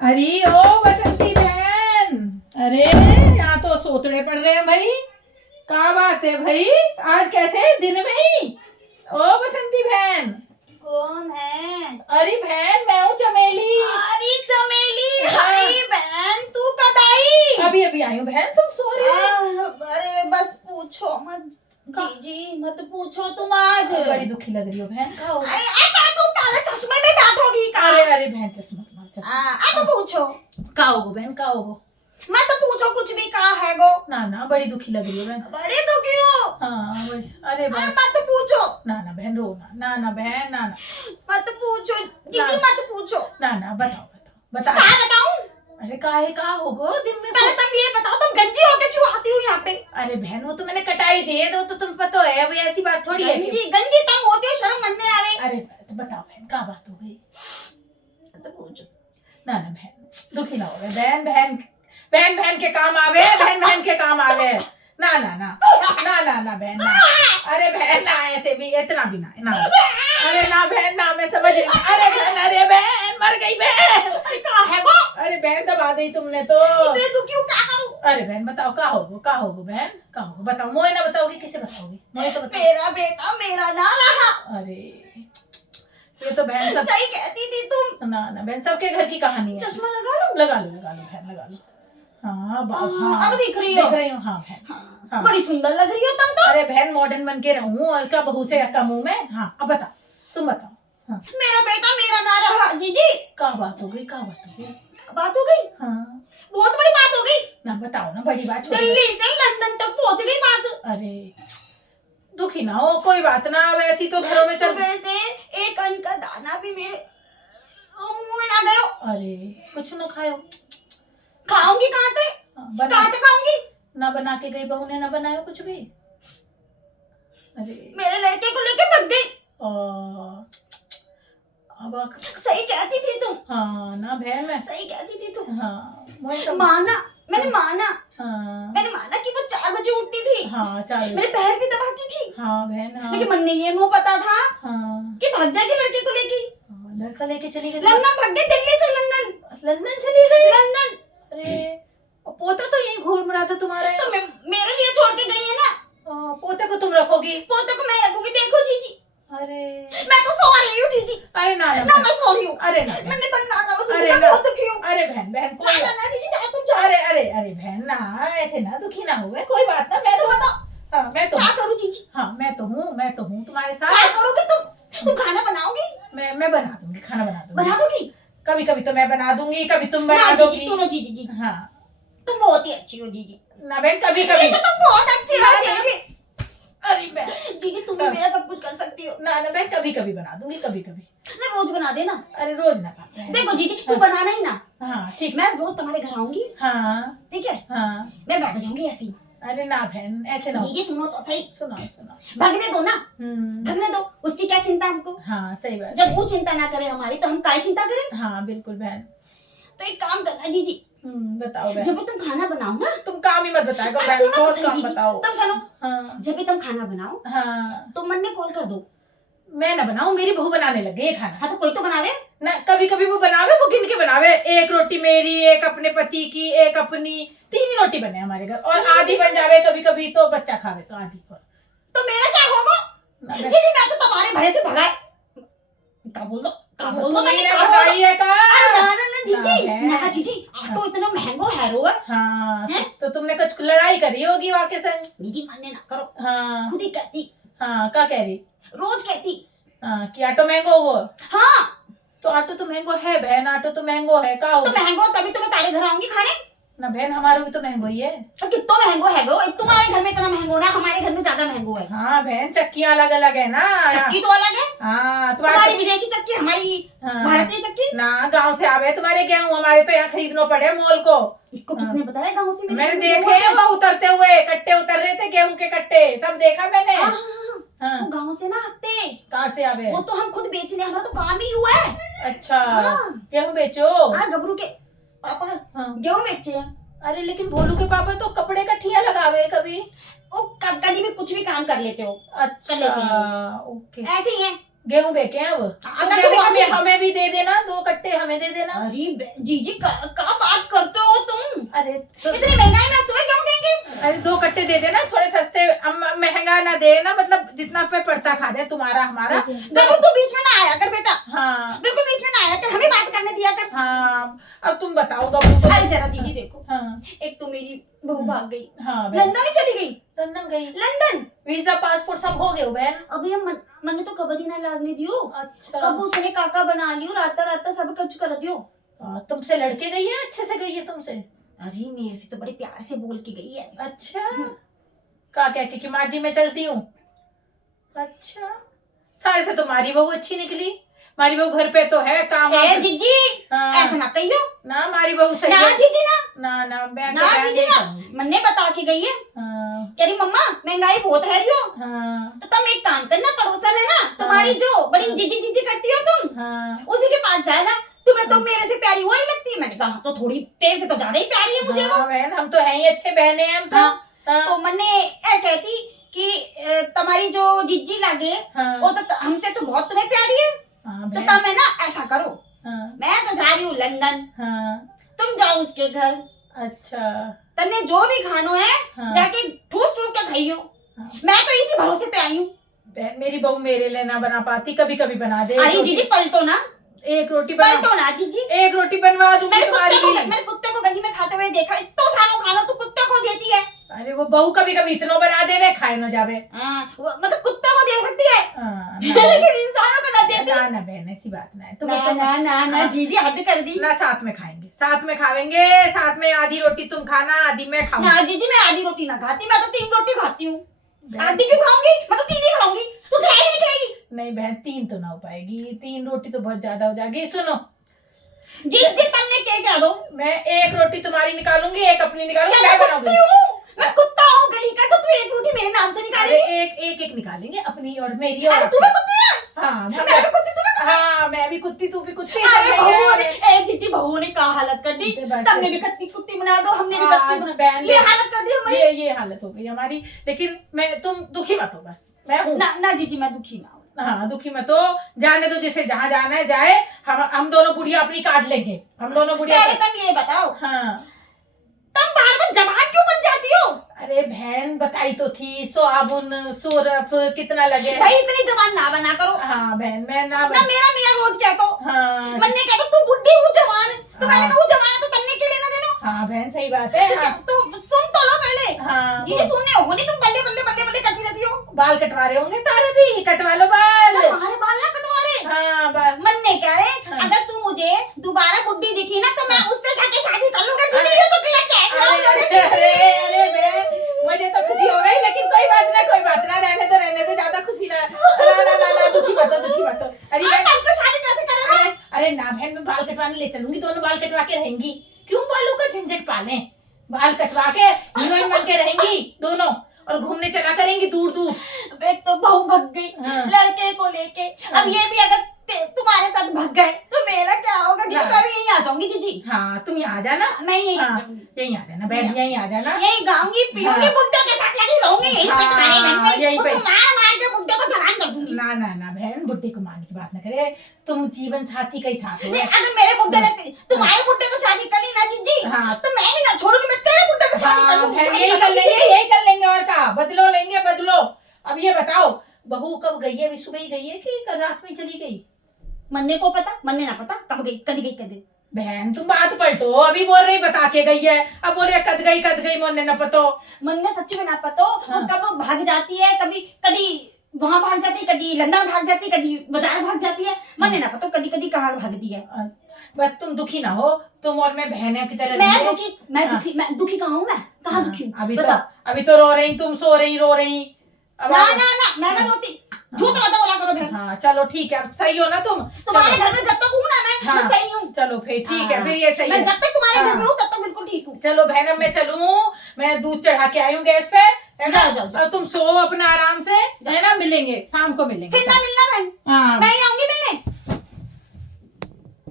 अरे ओ बसंती बहन, अरे यहाँ तो सोतड़े पड़ रहे हैं भाई। क्या बात है भाई, आज कैसे दिन में ही? ओ बसंती बहन। कौन है? अरे बहन मैं हूँ चमेली। अरे चमेली, हाँ। अरे बहन तू कब आई? अभी अभी आई हूँ बहन, तुम सो रही हो? अरे बस पूछो मत जी, मत पूछो तुम आज। बड़ी दुखी लग रही हो बहन, क्या हो? अरे तुम पहले चश्मे में बैठोगी का? अरे अरे बहन चश्मा तुम्हारा चश्मा। अब पूछो। क्या होगो बहन, क्या होगो? मैं तो पूछो कुछ भी कहा है गो। ना बड़ी दुखी लग रही हो बहन। बड़े तो क्यों? हाँ बड़ी, अरे बहन मत पूछो। ना बहन रो ना बहन ना। मत पूछो दीदी, मत पूछो। ना बताओ क्या बताऊं? अरे काहे का होगो दिन में? पहले तुम ये बताओ, तुम गंजी होके क्यों आती हो यहाँ पे? अरे बहन वो तो मैंने कटाई दे दो, तो तुम पता है अभी ऐसी बात थोड़ी है कि... गंजी तुम होती हो, शर्म मन में आवे। अरे तो बताओ बहन क्या बात हो गई? तो पूछो। ना बहन दुखी ना हो बहन के काम आवे, बहन के काम आवे। ना बहन ना। अरे बहन ना, ऐसे भी इतना भी ना। अरे ना बहन ना, मैं समझ रही हूँ। अरे बहन मर गई बहन। अरे कहाँ है वो? अरे बहन दबा दी तुमने तो। इतने तू क्यों क्या करूं? अरे बहन बताओ क्या होगो बहन, क्या होगो बताओ। मोए ना बताओगी, किसे बताओगी? मोए तो बताओ। मेरा बेटा मेरा ना रहा। अरे ये तो बहन सब सही कहती थी तुम। ना बहन सबके घर की कहानी है। चश्मा लगा लो। लगा लो बहन लगा लो। हाँ अब दिख रही हो? देख रही हूँ। हाँ बहन हाँ। बड़ी सुंदर लग रही हो तुम तो। अरे बहन मॉडर्न बन के रहूं और क्या बहू से का मुंह में। हाँ अब बताओ, तुम बताओ। हाँ मेरा बेटा मेरा ना रहा जीजी। क्या बात हो गई? बात हो गई? हाँ बहुत बड़ी बात हो गई ना, बताओ ना, बड़ी बात छोटी दिल्ली से लंदन तक पहुंच गई बात। बात। अरे दुखी ना हो, कोई बात ना, वैसी तो घरों में चल। सुबह से एक अन्न का दाना भी मेरे मुंह में ना गयो। अरे कुछ ना खाओ। खाऊंगी कहाँ से? कहाँ से खाऊंगी? ना बना के गई बहू ने, ना बनाया कुछ भी। अरे मेरे लड़के को लेके भग गई। अब सही कहती थी तुम। हाँ ना बहन मैं सही कहती थी तुम। हाँ मैंने माना हाँ कि वो 4 बजे उठती थी। हाँ चल मेरे पैर भी दबाती थी। हाँ बहन हाँ लेकिन मन ने ये मुंह पता था हाँ कि भाग जाएगी लड़के को लेके। लड़का लेके चली गई। लंदन भाग गई, दिल्ली से लंदन चली गई। लंदन। अरे पोता तो यहीं घूम रहा था तुम्हारा। तो मेरे लिए छोड़ के गई है ना। पोते को तुम रखोगी? पोते को मैं रखूंगी। देखो जीजी, अरे मैं तो सो रही हूँ जीजी। अरे ना मैं सो रही हूँ। अरे ना मैंने तो ना करो अरे जीजी, मैं ना। बहुत दुखी हूँ। अरे बहन कोई ना जीजी, जाओ तुम जाओ। अरे बहन ना, ऐसे ना दुखी ना हुए, कोई बात ना। मैं तो बताओ हाँ मैं तो क्या करूँ जीजी? हाँ मैं तो हूँ तुम्हारे क्या साथ। करोगे तुम खाना बनाओगी? मैं बना दूंगी, खाना बना दोगी? कभी तो मैं बना दूंगी, कभी तुम बना ना दोगी। जीजी, सुनो जीजी, हाँ तुम बहुत ही अच्छी हो जीजी। ना बहन कभी जीजी तुम बहुत अच्छी हो जीजी। अरे बहन जीजी तुम भी मेरा सब कुछ कर सकती हो। ना बहन कभी बना दूंगी, कभी ना रोज बना देना। अरे रोज ना बहन। देखो जीजी, तू बनाना ही ना। हाँ ठीक। मैं रोज तुम्हारे घर आऊंगी। हाँ ठीक है? हाँ मैं बैठ जाऊंगी ऐसे ही। अरे ना बहन ऐसे ना। जीजी सुनो तो सही। सुनो भगने दो ना। भगने दो, उसकी क्या चिंता हमको? हाँ सही बात। जब वो चिंता ना करे हमारी, तो हम काय चिंता करें? हाँ बिल्कुल बहन। तो एक काम करना जीजी, बताओ बहन। जब भी तुम खाना बनाओ ना, तुम काम ही मत बताया करो बहन, सुनो तो बहुत सही काम जीजी, बताओ। तुम सुनो। हाँ जब भी तुम खाना बनाओ हाँ तो मन में कॉल कर दो। मैं ना बनाऊं, मेरी बहू बनाने लगे ये खाना। हाँ तो कोई तो बनावे ना। कभी वो बनावे, वो गिन के बनावे। एक रोटी मेरी, एक अपने पति की, एक अपनी, 3 ही रोटी बने हमारे घर। और आधी बन जावे कभी तो बच्चा खावे तो आधी पर। तो मेरा क्या होगा जीजी? मैं तो तुम्हारे भरे से भगाए। क्या बोल दो मैंने भगाई है का? ना जीजी, ना जीजी, ऑटो इतना महंगो है रो। हाँ तो तुमने कुछ लड़ाई करी होगी वहाँ के संग। जीजी मानने ना करो। हाँ खुद ही कहती, हाँ क्या कह रही? रोज कहती हाँ कि ऑटो महंगो हो। हाँ तो ऑटो तो महंगो है बहन, ऑटो तो महंगो है का? तो महंगो तभी तो मैं तारे घर आऊंगी खाने ना बहन, हमारा भी तो महंगो ही है। तो कितना महंगो है गो? तुम्हारे घर में इतना महंगो ना, हमारे घर में ज्यादा महंगो है। हाँ बहन चक्कियाँ अलग है ना। चक्की तो अलग है। हाँ तुम्हारी विदेशी चक्की, हमारी हाँ, भारतीय चक्की। ना गांव से आवे तुम्हारे गेहूं, हमारे तो यहाँ खरीदना पड़े मोल को। इसको किसने बताया गांव से? मैंने देखे वो उतरते हुए, कट्टे उतर रहे थे गेहूं के कट्टे, सब देखा मैंने। हाँ, वो गांव से ना आते। कहाँ से आवे? वो तो हम खुद बेचने, हमारा तो काम ही हुआ है। अच्छा गेहूं बेचो? हाँ, गबरू के पापा गेहूं बेचे हैं। अरे लेकिन भोलू के पापा तो कपड़े का ठिया लगावे कभी। वो कभी भी कुछ भी काम कर लेते हो। अच्छा ओके। ऐसे ही है। गेहूं बेचे अब कच्चे गेहूं कच्चे। हमें भी दे देना, 2 कट्टे हमें दे देना। अरे जीजी का बात करते हो तुम? अरे तो इतनी महंगाई में अब तुम्हें क्यों देंगे? अरे 2 कट्टे दे देना, थोड़े सस्ते, महंगा ना दे ना, मतलब जितना पे पड़ता खा दे तुम्हारा हमारा। बिल्कुल तू बीच में ना आया कर बेटा, हाँ बिल्कुल बीच में ना आया कर, हमें बात करने दिया कर। हाँ अब तुम बताओ गबू तो। अरे जरा दीदी देखो, हाँ एक तो मेरी बहू भाग गई, हाँ बहन, लंदन ही चली गई। लंदन गई, लंदन वीजा पासपोर्ट सब हो गए बहन। अभी हम मैंने तो कबर ही ना लागने दियो। अच्छा कब उसने काका बना लियो, राता राता सब कुछ कर दियो। तुमसे लड़के गई है, अच्छे से गई है तुमसे? अरे मेरे से तो बड़े प्यार से बोल के गई है। अच्छा का कह के कि माँ जी मैं चलती हूँ? अच्छा सारे से तुम्हारी बहू अच्छी निकली, हमारी बहू घर पे तो है काम ए जीजी हाँ, ऐसा ना कहियो ना हमारी बहू सही ना है। जीजी ना ना ना मैं ना तो जीजी नहीं ना, करूंगी। मन्ने बता के गई है हाँ कह रही मम्मा महंगाई बहुत है रियो। हाँ तो तुम एक काम करना, पड़ोसन है ना तुम्हारी जो बड़ी हाँ। जीजी जीजी करती हो तुम, हाँ उसी के पास जाए ना, तुम्हें तो मेरे से प्यारी वही लगती है। मैंने कहा तो थोड़ी तेरे से तो ज्यादा ही प्यारी है मुझे वो। हाँ बहन हम तो हैं ही अच्छे बहने हैं हम तो। हाँ, हाँ, तो मन्ने ए कहती कि तुम्हारी जो जीजी लगे हाँ, वो तो हमसे तो बहुत तुम्हें प्यारी है। हाँ, तो बहन, तब मैं ना ऐसा करो, हाँ, मैं तो जा रही हूँ लंदन, हाँ, तुम जाओ उसके घर, अच्छा तन्ने जो भी खानो है हाँ, जाके ठूस ठूस के खाइयो। हाँ। मैं तो इसी भरोसे पे आई हूँ। बहन मेरी बहू मेरे लिए ना बना पाती, कभी कभी बना दे। अरे जीजी पलटो ना, एक रोटी बना, पलटो ना जीजी। एक रोटी बनवा दूंगी तुम्हारी भी। मैंने कुत्ते को गली में खाते हुए देखा, इतना सारा खाना तू कुत्ते को देती है। अरे वो बहू कभी कभी इतना बना दे वे खाए ना जावे। मतलब कुत्ते को दे सकती है हाँ, लेकिन इंसानों को ना देती। ना ना बहन ऐसी बात ना है तो ना ना ना ना हाँ। जीजी हद कर दी। ना साथ में खाएंगे, साथ में खावेंगे, साथ में आधी रोटी तुम खाना आधी मैं खाऊंगी। ना जीजी मैं आधी रोटी ना खाती, मैं तो 3 रोटी खाती हूँ। बहन, आधी क्यों खाऊंगी, मैं तो 3 ही खाऊंगी। तू खिलाएगी नहीं खिलाएगी? नहीं बहन 3 तो ना हो पाएगी, 3 रोटी तो बहुत ज्यादा हो जाएगी। सुनो जी जी तुमने क्या दो, मैं एक रोटी तुम्हारी निकालूंगी, एक अपनी निकालूंगी, मैं बनाऊंगी। मैं कुत्ता हूँ गली का, तो तू एक रोटी मेरे नाम से अरे निकालेगी? एक एक निकालेंगे, अपनी और मेरी अरे और तू भी कुत्ती है, हाँ मैं भी कुत्ती, तू भी कुत्ती। हाँ मैं भी कुत्ती तू भी कुत्ती। अरे सब बहू यही ने है। ए जीजी बहू ने क्या हालत कर दी, बस, तुमने भी कत्ती कुत्ती बना दो, हमने भी हाँ, कत्ती बना बहन, ये हालत कर दी हमारी। ये हालत हो गई हमारी, लेकिन मैं तुम दुखी मत हो, बस मैं हूँ। ना ना जीजी मैं दुखी ना हूँ। हाँ दुखी मत हो, जाने दो जिसे जहाँ जाना है जाए, हम दोनों बुढ़िया अपनी काट लेंगे, हम दोनों बुढ़िया। पहले तुम ये बताओ, हाँ तुम बार बार जबान क्यों बन जाती हो? अरे बहन बताई तो थी, साबुन सुरफ कितना लगे। भाई इतनी जबान ना बना करो। हाँ बहन मैं ना ना मेरा मियाँ रोज कहता हाँ मन्ने कहता तू बुढ़ी हूँ जवान, तो हाँ। मैंने कहा जवान है तो तन्ने के लेना देना। हाँ बहन सही बात है। हाँ तो सुन तो लो पहले। हाँ ये सुनने हो नहीं, तुम बल्ले बल्ले बल्ले बल्ले करती रहती हो। बाल कटवा रहे होंगे तारे भी, कटवा लो बाल। तुम्हारे बाल ना कटवा रहे। हाँ बाल। मन्ने कह रहे हाँ। अगर तू मुझे दोबारा बुढ़ी दिखी ना तो मैं उससे जाके शादी कर लूंगा। जीजी ये तो क्या कह रही हो? अरे अरे अरे बहन मुझे तो खुशी हो गई, लेकिन कोई बात ना रहने दो ज्यादा खुशी ना ना दुखी मत हो, दुखी मत हो। अरे और तुमसे शादी कैसे करेगा? अरे ना बहन मैं बाल कटवाने ले चलूंगी, दोनों बाल कटवा के रहेंगी, क्यों बालों का झंझट पालें, बाल कटवा के हीरोइन बन के रहेंगी दोनों, और घूमने चला करेंगी दूर दूर। एक तो बहू भग गई हाँ। लड़के को लेके, अब ये भी अगर तुम्हारे साथ भग गए तो मेरा क्या होगा? जीजी मैं भी यहीं आ जाऊंगी। जीजी हाँ तुम यहाँ आ जाना, मैं यहीं आ हाँ, जाऊंगी, यहीं आ जाना बहन, यहीं आ जाना। यहीं गाऊंगी पीऊंगी, हाँ। बुड्ढे के साथ लगी रहूंगी यहीं पे तुम्हारे घर हाँ, में, यहीं पे। उसको मार मार के बुड्ढे को जवान कर दूंगी। ना ना ना बहन बुड्ढे को मारने की बात ना करे, तुम जीवन साथी का ही साथ हो। नहीं, अगर मेरे बुड्ढे ने तुम्हारे बुड्ढे को शादी कर ली ना जीजी, हाँ तो मैं भी ना छोड़ूंगी, मैं तेरे बुड्ढे को शादी कर हाँ, लूंगी। बहन यही कर लेंगे और का बदलो लेंगे, बदलो। अब ये बताओ बहू कब गई है? अभी सुबह ही गई है कि कल रात में चली गई? मन्ने को पता, मन्ने ना पता कब गई, कद गई कद गई। बहन तुम बात पलटो, अभी बोल रही बता के गई है, अब बोल रही कद गई मोने न पतो। मन्ने सच्ची में ना पता हाँ। कब भाग जाती है, कभी कभी वहां भाग जाती है, कभी लंदन भाग जाती है, कभी बाजार भाग जाती है, मन्ने ना पता कभी कभी कहाँ भागती है। बस तुम दुखी ना हो, तुम और मैं बहन की तरह मैं रहिए। दुखी, मैं दुखी कहाँ हूँ? मैं कहाँ दुखी हूँ? अभी तो रो रही, तुम सो रही रो रही। अब ना ना ना मैं ना रोती, झूठ मत बोला करो बहन। हाँ चलो ठीक है, अब सही हो ना तुम? तुम्हारे चलो, घर में जब तक हूँ ना मैं हाँ। सही हूँ। चलो फिर ठीक है, हाँ। फिर ये सही मैं है। जब तक तुम्हारे घर हाँ। में हूँ तब तक बिल्कुल ठीक हूँ। चलो बहन अब मैं चलूं, मैं दूध चढ़ा के आई हूँ गैस पे, है ना? जाओ, जाओ। अब तुम सो अपना आराम से, है ना? मिलेंगे शाम को, मिलेंगे। फिर ना मिलना बहन, हाँ मैं ही आऊंगी।